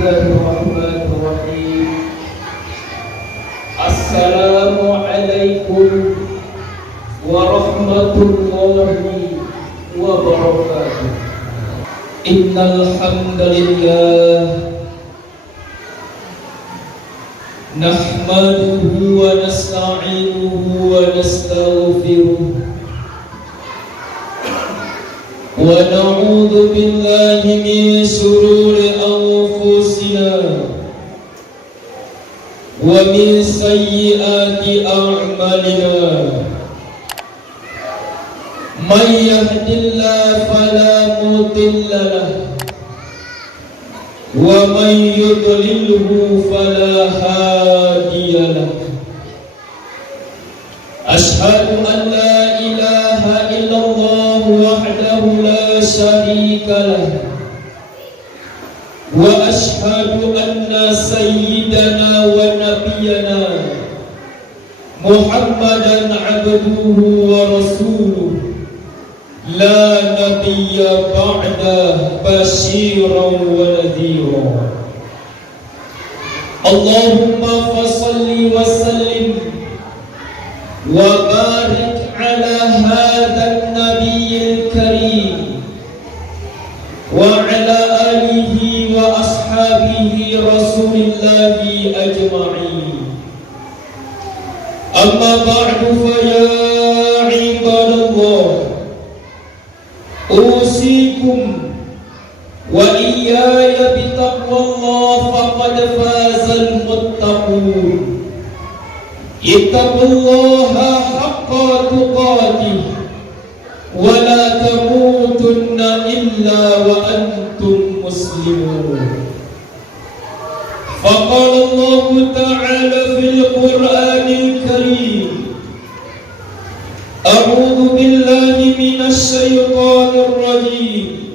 Bismillahirrahmanirrahim. Assalamualaikum warahmatullahi wabarakatuh. Innal hamdalillah nahmaduhu wa nasta'inuhu wa nastaghfiruh wa na'udzu billahi min shururi anfusina wa min sayyiati a'malina. Man yahdihillahu fala mudilla lahu wa man yudlilhu fala hadiya lahu. Ashhadu an la ilaha illallah wahdahu la syarika lahu wa ashhadu anna sayyidana wa nabiyyana Muhammadan abduhu wa rasuluh la nabiyya ba'da basyiran wa nadhira. Allahumma fasalli wa sallim wa barik ala hadha an-nabiyyil karim wa ala alihi wa ashabihi rasulillahi ajma'in. Amma ba'du, fa ya ibadallah, usikum wa iyaya bitaqwallah faqad fazal muttaqun. Ittaqullaha haqqa tuqatih wa la tamutunna illa wa antum muslimun. Faqala Allah ta'ala fil Qur'anil Karim, a'udzu billahi minasy syaithanir rajim.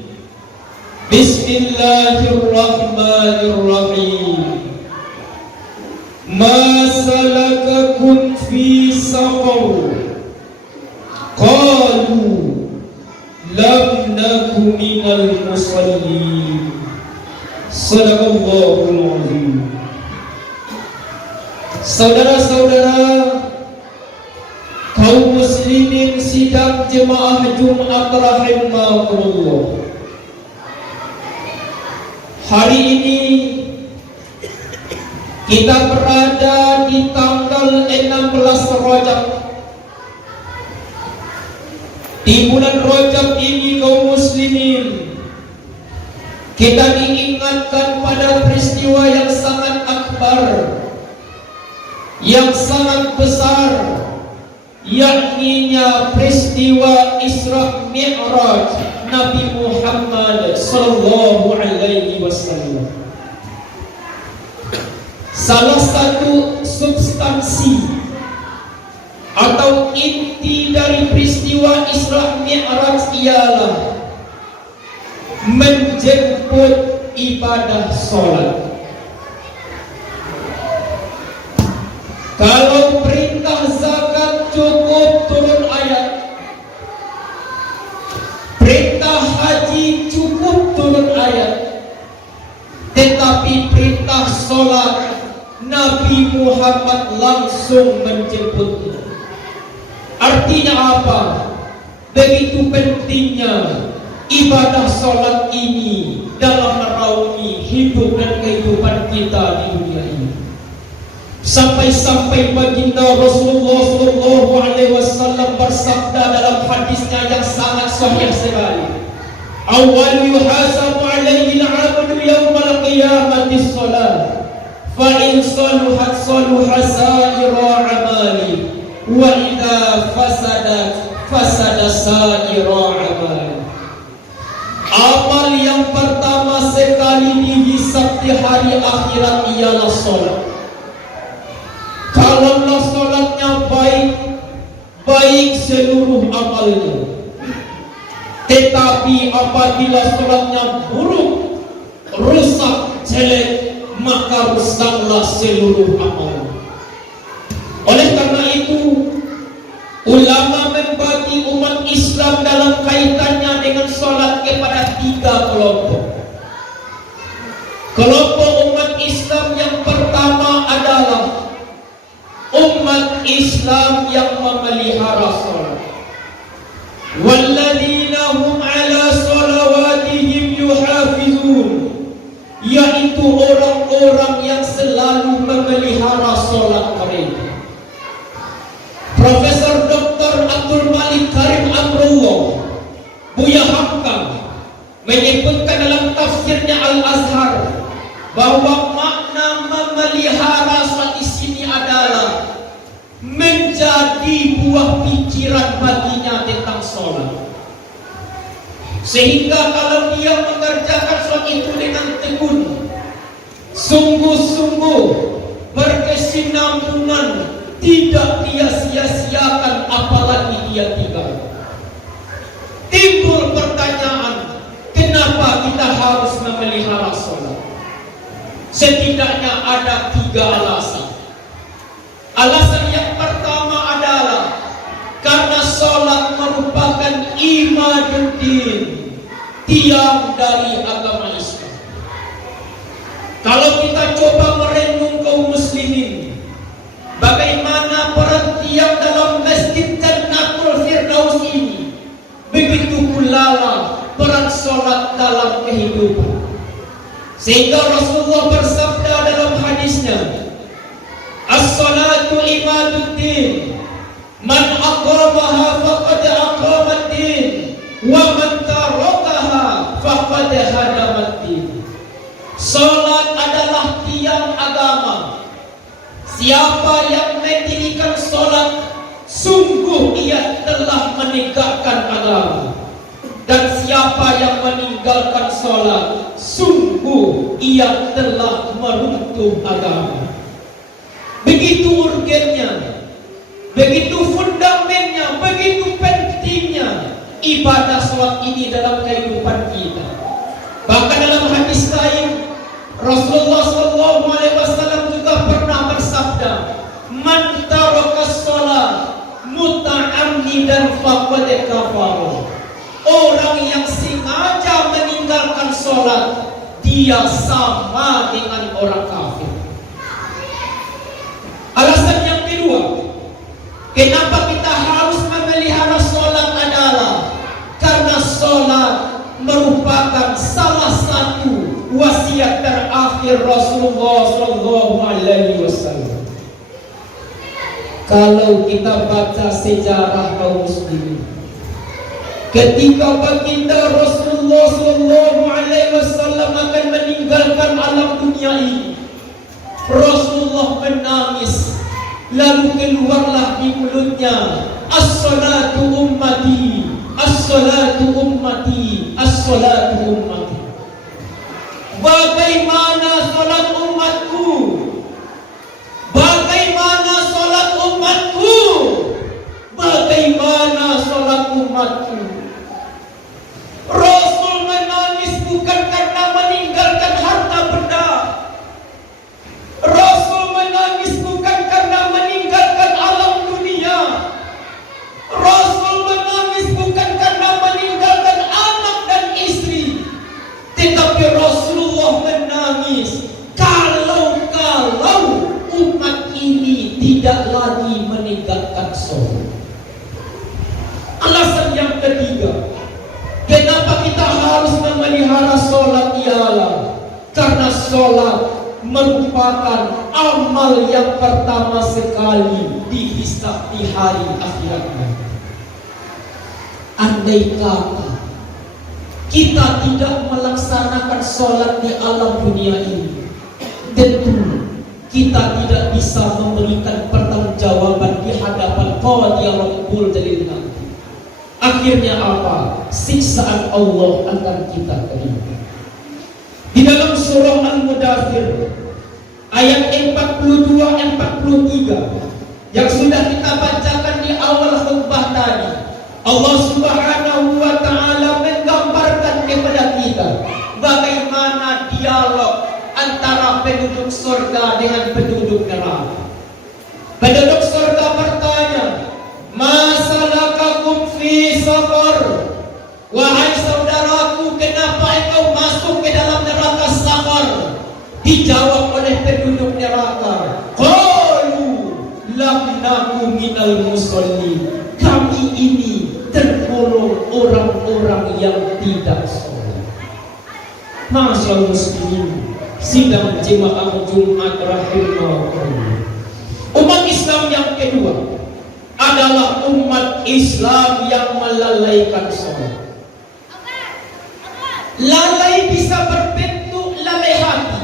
Bismillahirrahmanirrahim. Ma salakakum fi saqar? Qalu lam naku minal musallin. Sadaqallahul azim. Saudara-saudara kaum muslimin sidang jemaah Jumat rahimakumullah. Hari ini kita berada di tanggal 16 Rajab. Di bulan Rajab ini kaum muslimin, kita diingatkan pada peristiwa yang sangat akbar, yang sangat besar, yakninya peristiwa Isra Mi'raj Nabi Muhammad sallallahu alaihi wasallam. Salah satu substansi atau inti dari peristiwa Isra Mi'raj ialah menjemput ibadah sholat. Kalau perintah zakat cukup turun ayat, perintah haji cukup turun ayat, tetapi perintah sholat Nabi Muhammad langsung menjemputnya. Artinya apa? Begitu pentingnya ibadah sholat ini dalam menaungi hidup dan kehidupan kita di dunia ini. Sampai-sampai baginda Rasulullah sallallahu alaihi wasallam bersabda dalam hadisnya yang sangat sahih sekali, awal yuhasabu alaihi al-'abdu yawmal qiyamati shalah, fa in saluhat saluha sa'ira amali wa idza fasadat fasada sa'ira amali. Amal yang pertama sekali dihisab di hari akhirat ialah sholat. Kalaulah sholatnya baik, baik seluruh amalnya. Tetapi apabila sholatnya buruk, rusak, jelek, maka rusaklah seluruh amal. Oleh karena itu, ulama membagi umat Islam dalam kaitannya dengan sholat kepada tiga kelompok. Kelompok umat Islam yang memelihara salat. Walladzina hum ala salawatihim yuhafizun, yaitu orang-orang yang selalu memelihara salat mereka. Profesor Dr. Abdul Malik Karim Amrullah Buya Hamka menyebutkan dalam tafsirnya Al-Azhar bahwa makna memelihara salat di sini adalah menjadi buah pikiran baginya tentang salat. Sehingga kalau dia mengerjakan salat itu dengan tekun, sungguh-sungguh, berkesinambungan, tidak dia sia-siakan apalagi dia tinggal. Timbul pertanyaan, kenapa kita harus memelihara salat? Setidaknya ada 3 alasan. Alasan yang pertama adalah karena salat merupakan imaduddin, tiang dari agama Islam. Kalau kita coba merenung kaum muslimin, bagaimana peran tiang dalam Masjid Jannatul Firdaus ini, begitu pula peran salat dalam kehidupan. Sehingga Rasulullah bersabda dalam hadisnya, as-salatu imaduddin, man aqamaha faqad aqamaddin, wa man tarakaha faqad hadamaddin. Salat adalah tiang agama. Siapa yang mendirikan salat, sungguh ia telah menegakkan agama. Dan siapa yang meninggalkan salat, sungguh ia telah meruntuh agama. Begitu urgennya, begitu fundamennya, begitu pentingnya ibadah salat ini dalam kehidupan kita. Bahkan dalam hadis lain, Rasulullah SAW juga pernah bersabda, man taraka shalah muta'ammidan faqad kafara. Orang yang sengaja meninggalkan salat, dia sama dengan orang kafir. Alasan yang kedua, kenapa kita harus memelihara salat adalah karena salat merupakan salah satu wasiat terakhir Rasulullah SAW. Kalau kita baca sejarah kaum muslimin, ketika baginda Rasulullah SAW akan meninggalkan alam dunia ini, Rasulullah menangis. Lalu keluarlah di mulutnya, as-salatu ummati, as-salatu ummati, as-salatu ummati. Bagaimana salat umatku? Bagaimana salat umatku? Bagaimana salat umatku? Rasul menangis bukan karena meninggalkan harta benda. Rasul menangis bukan karena meninggalkan alam dunia. Rasul menangis bukan karena meninggalkan anak dan istri. Tetapi Rasulullah menangis kalau umat ini tidak lagi meninggalkan salat. Alasan yang ketiga, kenapa kita harus memelihara salat ialah karena salat merupakan amal yang pertama sekali dihisab di hari akhirat nanti. Andai kata kita tidak melaksanakan salat di alam dunia ini, tentu kita tidak bisa memberikan pertanggungjawaban di hadapan Qadhi Rabbul Jalil nanti. Akhirnya apa? Siksaan Allah akan kita terima. Di dalam surah Al-Mudaththir ayat 42-43 yang sudah kita bacakan di awal khutbah tadi, Allah Subhanahu wa ta'ala menggambarkan kepada kita bagaimana dialog antara penduduk surga dengan penduduk neraka. Penduduk surga bertanya, ma salakakum fi saqar? Wahai saudaraku, kenapa engkau masuk ke dalam neraka Saqar? Dijawab oleh penduduk neraka, qalu lam innaku minal musallin. Kami ini tergolong orang-orang yang tidak sholat. Masyaallah muslimin, sidang jemaah Jumat rahimahullah. Umat Islam yang kedua adalah umat Islam yang melalaikan sholat. Lalai bisa berbentuk lalai hati,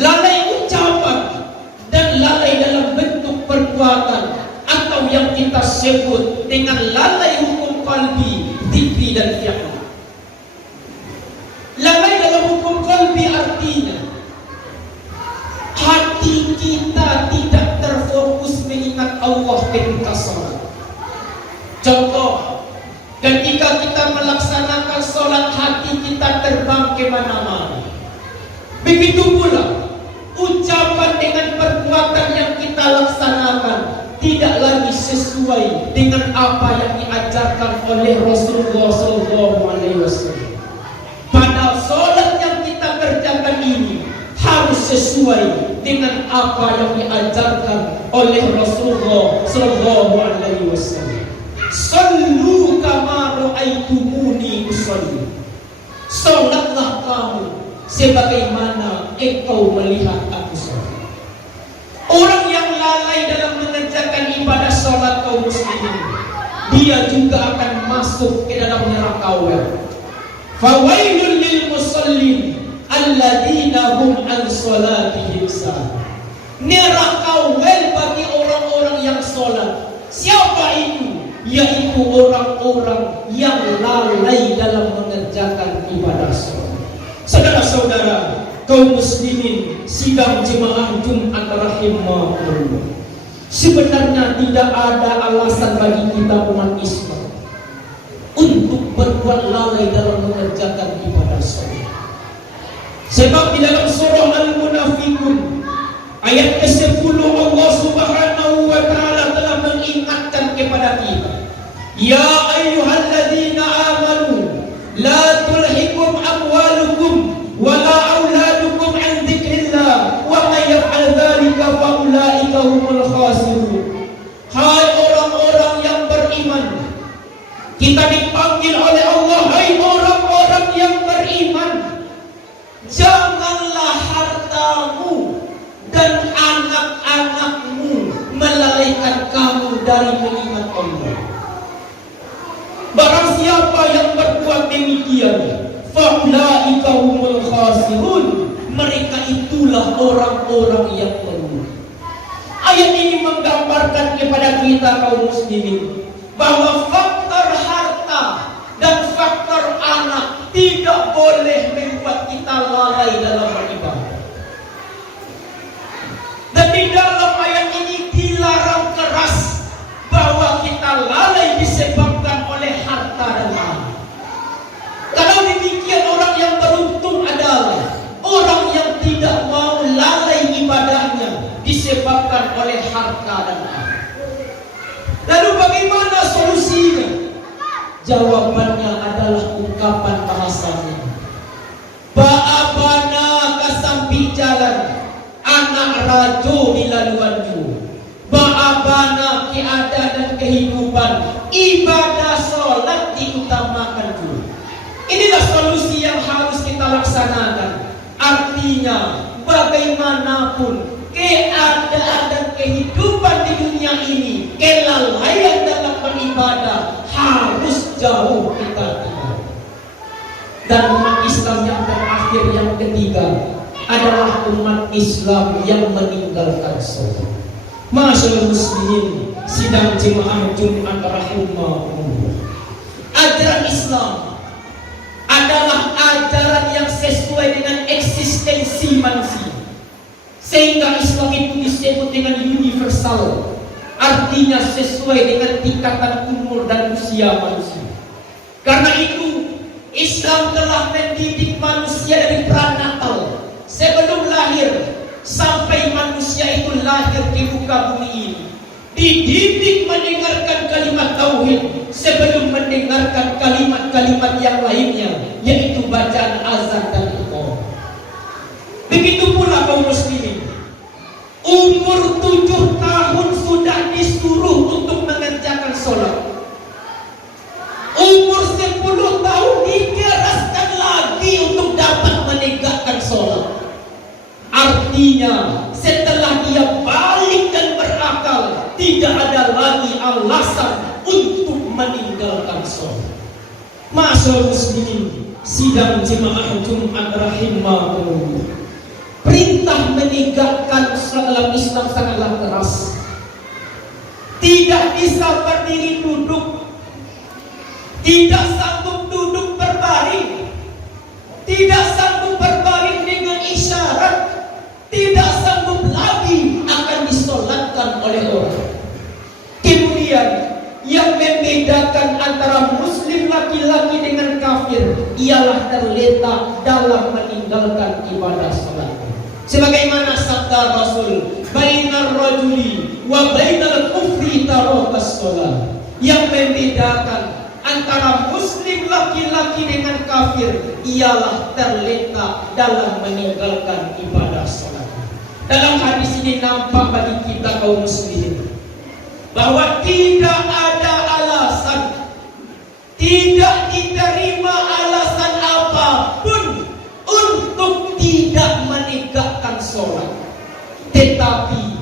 lalai ucapan, dan lalai dalam bentuk perbuatan, atau yang kita sebut dengan lalai hukum qalbi, fikri dan fi'li. Lalai dalam hukum qalbi artinya hati kita tidak terfokus mengingat Allah ketika sholat. Contoh, ketika kita melaksanakan sholat, hati kita terbang kemana-mana. Begitu pula ucapan dengan perbuatan yang kita laksanakan tidak lagi sesuai dengan apa yang diajarkan oleh Rasulullah SAW. Padahal sholat yang kita kerjakan ini harus sesuai dengan apa yang diajarkan oleh Rasulullah SAW. Sallu kama ra'aitumuni usolli. Sholatlah kamu sebagaimana engkau melihat aku sholat. Orang yang lalai dalam mengerjakan ibadah sholat kaum muslimin, dia juga akan masuk ke dalam neraka wel. Fawailul lil musallin alladzina hum an sholatihim sahun. Neraka wel bagi orang-orang yang sholat. Siapa itu? Yaitu orang-orang yang lalai dalam mengerjakan ibadah sholat. Saudara-saudara kaum muslimin sidang jemaah Jumat rahimahullah, sebenarnya tidak ada alasan bagi kita umat Islam untuk berbuat lalai dalam mengerjakan ibadah sholat. Sebab di dalam surah Al-Munafiqun ayat ke-10 Allah Subhanahu wa taala telah mengingatkan kepada kita, ya ayyuhalladzina amanu la tulhikum amwalukum wala auladukum an dzikrillah wa may yaf'al dzalika fa ulaika humul khasirun. Hai orang-orang yang beriman, kita dipanggil oleh Allah, hai orang-orang yang beriman, janganlah hartamu dan anak-anakmu melalaikan kamu dari mengingat Allah. Barang siapa yang berbuat demikian, faulaika humul khasirun, mereka itulah orang-orang yang merugi. Ayat ini menggambarkan kepada kita kaum muslimin bahwa faktor harta dan faktor anak tidak boleh membuat kita lalai dalam beribadah. Dan di dalam ayat ini dilarang keras bahwa kita lalai disebabkan oleh harta dan anak. Kalau demikian, orang yang beruntung adalah orang yang tidak mau lalai ibadahnya disebabkan oleh harta dan anak. Lalu bagaimana solusinya? Jawabannya adalah ungkapan bahasanya, ba'abana kasampi jalan, anak rajo di laluanju, ba'abana keadaan dan kehidupan, ibadah sholat diutamakan dulu. Inilah solusi yang harus kita laksanakan. Artinya bagaimanapun keadaan dan kehidupan di dunia ini, kelalaian dalam beribadah harus jauh kita tinggalkan. Dan umat Islam yang terakhir, yang ketiga, adalah umat Islam yang meninggalkan sholat. Masyaallah muslimin sidang jemaah Jumat rahimahullah, ajaran Islam adalah ajaran yang sesuai dengan eksistensi manusia, sehingga Islam itu disebut dengan universal, artinya sesuai dengan tingkatan umur dan usia manusia. Karena itu Islam telah mendidik manusia dari pranatal, sebelum lahir sampai manusia itu lahir di muka bumi ini, dididik mendengarkan kalimat tauhid sebelum mendengarkan kalimat-kalimat yang lainnya, yaitu bacaan azan dan iqamah. Begitu pula kaum muslimin, umur 7 tahun tidak ada lagi alasan untuk meninggalkan sholat. Ma'asyiral muslimin, sidang jemaah Jumat rahimakumullah. Perintah menegakkan dalam Islam sangatlah keras. Tidak bisa berdiri duduk, tidak sanggup duduk berbaring, tidak sanggup berbaring dengan isyarat, tidak sanggup lagi akan disolatkan oleh orang. Kemudian yang membedakan antara muslim laki-laki dengan kafir ialah terletak dalam meninggalkan ibadah salat. Sebagaimana sabda Rasul, bainar rajuli wa bainal kufri tarakas salat. Yang membedakan antara muslim laki-laki dengan kafir ialah terletak dalam meninggalkan ibadah salat. Dalam hadis ini nampak bagi kita kaum muslimin bahwa tidak ada alasan, tidak diterima alasan apapun untuk tidak menegakkan sholat. Tetapi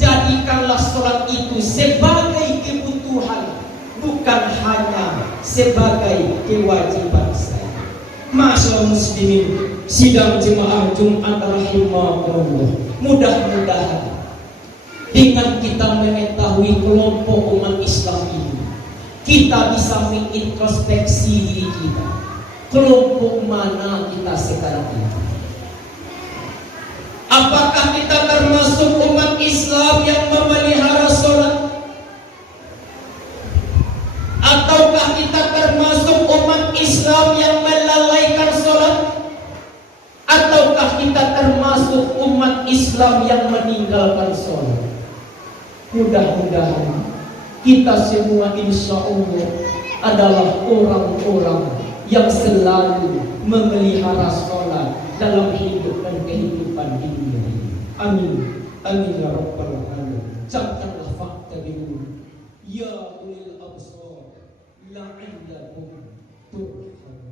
jadikanlah sholat itu sebagai kebutuhan, bukan hanya sebagai kewajiban saya. Ma'asyiral muslimin, sidang jemaah Jumat rahimakumullah, mudah-mudahan dengan kita mengetahui kelompok umat Islam ini, kita bisa mengintrospeksi diri kita. Kelompok mana kita sekarang ini? Apakah kita termasuk umat Islam yang memelihara sholat? Ataukah kita termasuk umat Islam yang melalaikan sholat? Ataukah kita termasuk umat Islam yang meninggalkan sholat? Mudah-mudahan kita semua insya Allah adalah orang-orang yang selalu memelihara sholat dalam hidup dan kehidupan dunia ini. Amin. Amin ya rabbal alamin. Camkanlah fakta dulu. Ya ulil absar la'allakum turhamun.